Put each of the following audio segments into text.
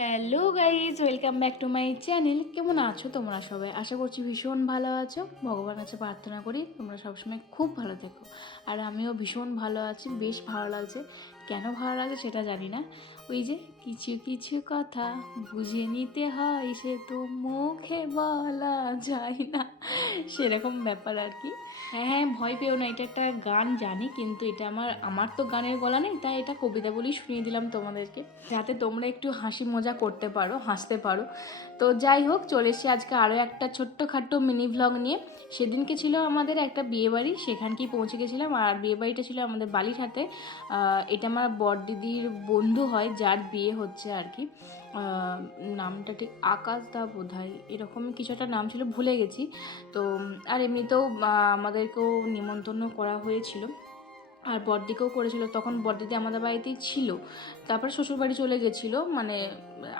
Hello guys, welcome back to my channel. কেমন আছো তোমরা সবাই? আশা করছি ভীষণ ভালো আছো। ভগবানের কাছে প্রার্থনা করি তোমরা সবসময় খুব ভালো থেকো। আর আমিও ভীষণ ভালো আছি, বেশ ভালো লাগছে। কেন ভালো লাগছে সেটা জানি না। ওই যে কিছু কিছু কথা বুঝে নিতে হয়, সে তো মুখে বলা যায় না, সেরকম ব্যাপার আর কি। হ্যাঁ হ্যাঁ, ভয় পেও না, এটা একটা গান জানি, কিন্তু এটা আমার তো গানের গলা নেই, তাই এটা কবিতা বলেই শুনিয়ে দিলাম তোমাদেরকে, যাতে তোমরা একটু হাসি মজা করতে পারো, হাসতে পারো। তো যাই হোক, চলে এসেছি আজকে আরও একটা ছোট্টখাট্টো মিনি ভ্লগ নিয়ে। সেদিনকে ছিল আমাদের একটা বিয়েবাড়ি, সেখানকেই পৌঁছে গেছিলাম। আর বিয়েবাড়িটা ছিল আমাদের বালিরহাটে। এটা আমার বড়দিদির বন্ধু হয়, যার বিয়ে হচ্ছে আর কি। নামটা ঠিক আকাশ দা বোধ হয়, এরকম কিছু একটা নাম ছিল, ভুলে গেছি। তো আর এমনিতেও আমাদেরকেও নিমন্ত্রণ করা হয়েছিল, আর বড়দিকেও করেছিল। তখন বড়দিদি আমাদের বাড়িতেই ছিল, তারপরে শ্বশুরবাড়ি চলে গেছিলো, মানে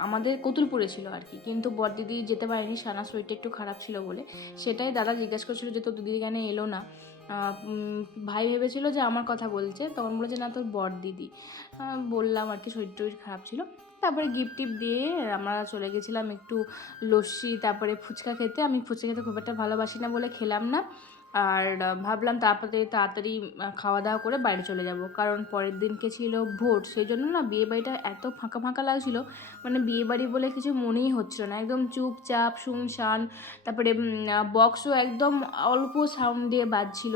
আমাদের কতুলপুরে ছিল আর কি। কিন্তু বড়দিদি যেতে পারেনি, সানা শরীরটা একটু খারাপ ছিল বলে। সেটাই দাদা জিজ্ঞেস করছিল যে তোর দিদি কেন এলো না। ভাই ভেবেছিল যে আমার কথা বলছে, তখন বলেছে না, তোর বড়দিদি। বললাম আর কি শরীর টরীর খারাপ ছিল। তারপরে গিফট টিপ দিয়ে আমরা চলে গেছিলাম একটু লস্যি, তারপরে ফুচকা খেতে। আমি ফুচকা খেতে খুব একটা ভালোবাসি না বলে খেলাম না। আর ভাবলাম তাড়াতাড়ি খাওয়া দাওয়া করে বাইরে চলে যাব, কারণ পরের দিনকে ছিল ভোট। সেই জন্য না বিয়েবাড়িটা এত ফাঁকা ফাঁকা লাগছিল, মানে বিয়েবাড়ি বলে কিছু মনেই হচ্ছিল না, একদম চুপচাপ শুনশান। তারপরে বক্সও একদম অল্প সাউন্ড দিয়ে বাজছিল,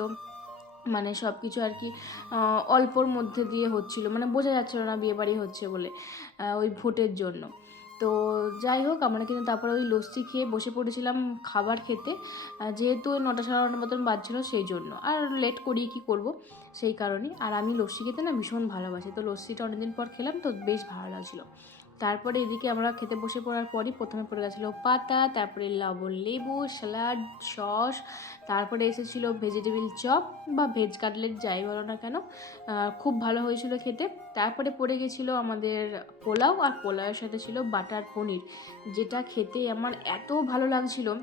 মানে সব কিছু আর কি অল্পর মধ্যে দিয়ে হচ্ছিল, মানে বোঝা যাচ্ছিল না বিয়েবাড়ি হচ্ছে বলে, ওই ভোটের জন্য। তো যাই হোক, আমরা কিন্তু তারপরে ওই লস্যি খেয়ে বসে পড়েছিলাম খাবার খেতে, যেহেতু 9টা সাড়ে 9টার মতন বাজছিল, সেই জন্য আর লেট করি কি করব, সেই কারণেই। আর আমি লস্যি খেতে না ভীষণ ভালোবাসি, তো লস্যিটা অনেকদিন পর খেলাম, তো বেশ ভালো লাগছিলো। তারপরে এদিকে আমরা খেতে বসে পড়ার পরই প্রথমে পড়ে গেছিলো পাতা, তারপরে লবণ লেবু, স্যালাড, সস, তারপরে এসেছিলো ভেজিটেবিল চপ বা ভেজ কাটলেট, যাই বলো না কেন, খুব ভালো হয়েছিল খেতে। তারপরে পড়ে গেছিলো আমাদের পোলাও, আর পোলাওয়ের সাথে ছিল বাটার পনির, যেটা খেতে আমার এত ভালো লাগছিলো,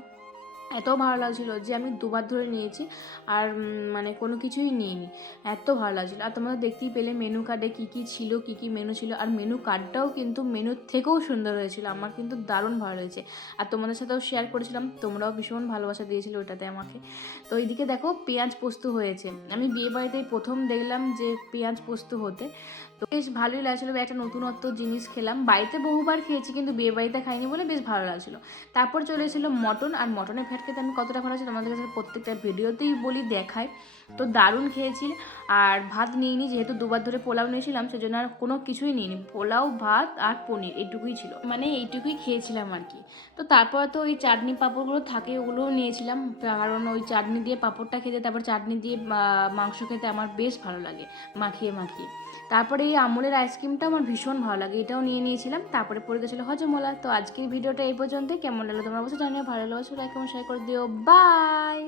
এত ভালো লাগছিলো যে আমি দুবার ধরে নিয়েছি। আর মানে কোনো কিছুই নিইনি, এত ভালো লাগছিলো। আর তোমরা দেখতেই পেলে মেনু কার্ডে কী কী ছিল, কী কী মেনু ছিল। আর মেনু কার্ডটাও কিন্তু মেনুর থেকেও সুন্দর হয়েছিল, আমার কিন্তু দারুণ ভালো হয়েছে। আর তোমাদের সাথেও শেয়ার করেছিলাম, তোমরাও ভীষণ ভালোবাসা দিয়েছিলে ওটাতে আমাকে। তো এইদিকে দেখো পেঁয়াজ পোস্ত হয়েছে, আমি বিয়ে বাড়িতেই প্রথম দেখলাম যে পেঁয়াজ পোস্ত হতে। তো বেশ ভালোই লাগছিলো, একটা নতুনত্ব জিনিস খেলাম। বাড়িতে বহুবার খেয়েছি, কিন্তু বিয়ে বাড়িতে খাইনি বলে বেশ ভালো লাগছিলো। তারপর চলে এসেছিলো মটন, আর মটনের ফ্যাট খেতে আমি কতটা ভালো আছি তোমাদের কাছে প্রত্যেকটা ভিডিওতেই বলি, দেখায়। তো দারুণ খেয়েছি। আর ভাত নিইনি, যেহেতু দুবার ধরে পোলাও নিয়েছিলাম, সেজন্য আর কোনো কিছুই নিইনি, পোলাও ভাত আর পনির এইটুকুই ছিল, মানে এইটুকুই খেয়েছিলাম আর কি। তো তারপর তো ওই চাটনি পাঁপড়গুলো থাকে, ওগুলোও নিয়েছিলাম, কারণ ওই চাটনি দিয়ে পাঁপড়টা খেতে, তারপর চাটনি দিয়ে মাংস খেতে আমার বেশ ভালো লাগে, মাখিয়ে মাখিয়ে। তারপরে এই আমুলের আইসক্রিমটা আমার ভীষণ ভালো লাগে, এটাও নিয়ে নিয়েছিলাম। তারপরে পড়ে গেছিলো হজমোলা। তো আজকের ভিডিওটা এই পর্যন্তই। কেমন লাগলো তোমরা অবশ্যই জানিও, ভালো লাগলে লাইক কমেন্ট শেয়ার করে দিও। বাই।